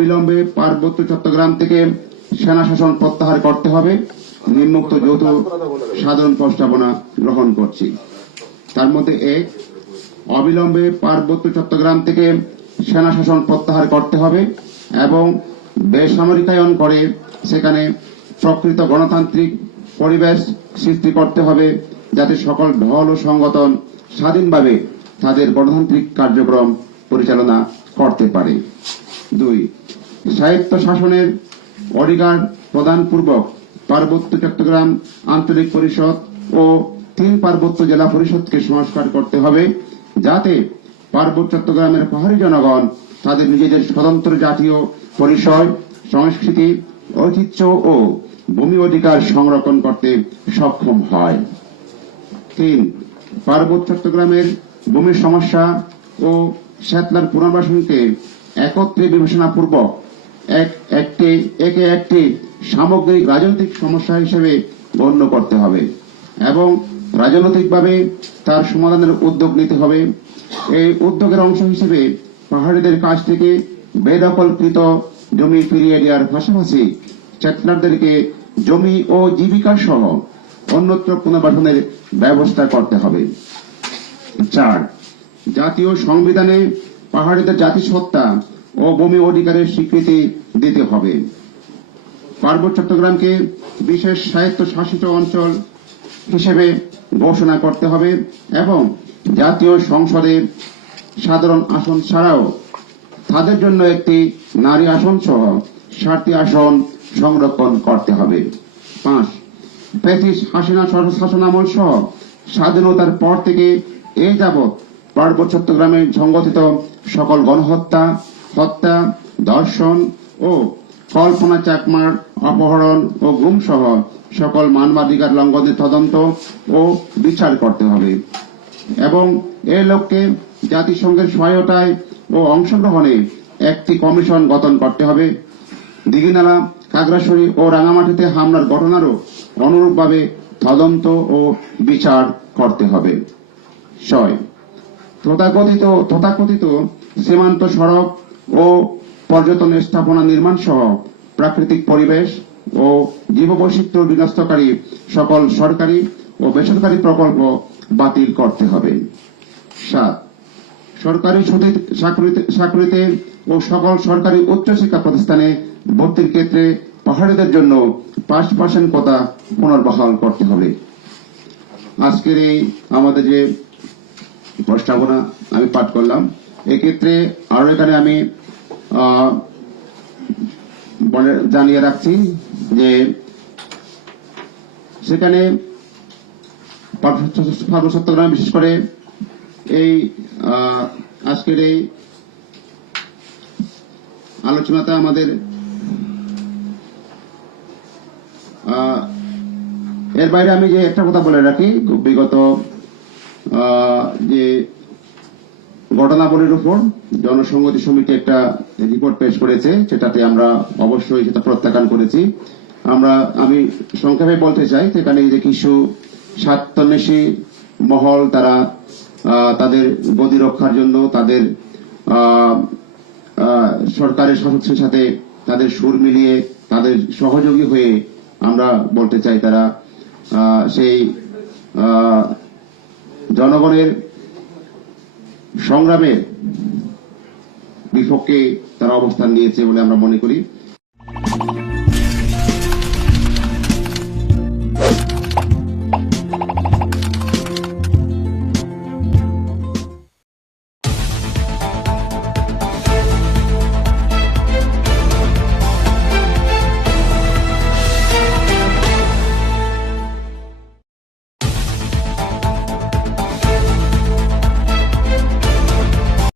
অবিলম্বে পার্বত্য চট্টগ্রাম থেকে সেনা শাসন প্রত্যাহার করতে হবে। নিম্নোক্ত যৌথ সাধারণ প্রস্তাবনা গ্রহণ করছি। তার মধ্যে এক, অবিলম্বে পার্বত্য চট্টগ্রাম থেকে সেনা শাসন প্রত্যাহার করতে হবে এবং বেসামরিকায়ন করে সেখানে প্রকৃত গণতান্ত্রিক পরিবেশ সৃষ্টি করতে হবে, যাতে সকল দল ও সংগঠন স্বাধীনভাবে তাদের গণতান্ত্রিক কার্যক্রম পরিচালনা করতে পারে। 2, স্বায়ত্ত শাসনের অধিকার প্রদানপূর্বক পার্বত্য চট্টগ্রাম আঞ্চলিক পরিষদ ও 3 পার্বত্য জেলা পরিষদকে সংস্কার করতে হবে, যাতে পার্বত্য চট্টগ্রামের পাহাড়ি জনগণ তাদের নিজেদের স্বতন্ত্র জাতীয় পরিচয়, সংস্কৃতি, ঐতিহ্য ও ভূমি অধিকার সংরক্ষণ করতে সক্ষম হয়। 3, পার্বত্য চট্টগ্রামের ভূমি সমস্যা ও সেটলার পুনর্বাসনকে একত্রে বিবেচনাপূর্বক একে একটি সামগ্রিক রাজনৈতিক সমস্যা হিসেবে গণ্য করতে হবে এবং রাজনৈতিকভাবে তার সমাধানের উদ্যোগ নিতে হবে। এই উদ্যোগের অংশ হিসেবে পাহাড়িদের কাছ থেকে বেদখলকৃত জমি ফিরিয়ে দেওয়ার পাশাপাশি সেটলারদেরকে জমি ও জীবিকা সহ অন্যত্র পুনর্বাসনের ব্যবস্থা করতে হবে। 4, জাতীয় সংবিধানে পাহাড়িদের জাতিসত্তা ও ভূমি অধিকারের স্বীকৃতি দিতে হবে। পার্বত্য চট্টগ্রামকে বিশেষ স্বায়ত্তশাসিত অঞ্চল হিসেবে ঘোষণা করতে হবে এবং জাতীয় সংসদে সাধারণ আসন ছাড়াও তাদের জন্য একটি নারী আসন সহ 7টি আসন সংরক্ষণ করতে হবে। 5, ফ্যাসিস্ট হাসিনা শাসনামল সহ স্বাধীনতার পর থেকে এ যাবৎ পার্বত্য চট্টগ্রামে সংঘটিত সকল গণহত্যা, হত্যা, ধর্ষণ ও কল্পনা চাকমার অপহরণ ও গুম সহ সকল মানবাধিকার লঙ্ঘনের তদন্ত ও বিচার করতে হবে এবং এ লক্ষ্যে জাতিসংঘের সহায়তায় ও অংশগ্রহণে একটি কমিশন গঠন করতে হবে। দিঘিনালা, খাগড়াছড়ি ও রাঙামাটিতে হামলার ঘটনারও অনুরূপভাবে তদন্ত ও বিচার করতে হবে। 6, তথাকথিত সীমান্ত সড়ক ও পর্যটন স্থাপনা নির্মাণ সহ প্রাকৃতিক পরিবেশ ও জীববৈচিত্র্য বিনষ্টকারী সকল সরকারি ও বেসরকারি প্রকল্প বাতিল করতে হবে। 7, সরকারি চাকরিতে ও সকল সরকারি উচ্চশিক্ষা প্রতিষ্ঠানে ভর্তির ক্ষেত্রে পাহাড়িদের জন্য 5% কোটা পুনর্বহাল করতে হবে। আজকের এই আমাদের যে প্রস্তাবনা আমি পাঠ করলাম, এক্ষেত্রে আরো এখানে আমি জানিয়ে রাখছি যে সেখানে পার্বত্য চট্টগ্রাম বিশেষ করে এই আজকের এই আলোচনাতে আমাদের এর বাইরে আমি যে একটা কথা বলে রাখি, বিগত যে ঘটনাবলীর উপর জনসংহতি সমিতি একটা রিপোর্ট পেশ করেছে, সেটাতে আমরা অবশ্যই সেটা প্রত্যাখ্যান করেছি। আমি সংক্ষেপে বলতে চাই, সেখানে যে কিছু স্বার্থান্বেষী মহল তারা তাদের গদি রক্ষার জন্য তাদের সরকারের শাসকের সাথে তাদের সুর মিলিয়ে তাদের সহযোগী হয়ে আমরা বলতে চাই তারা সেই জনগণের সংগ্রামের বিপক্ষে তারা অবস্থান নিয়েছে বলে আমরা মনে করি।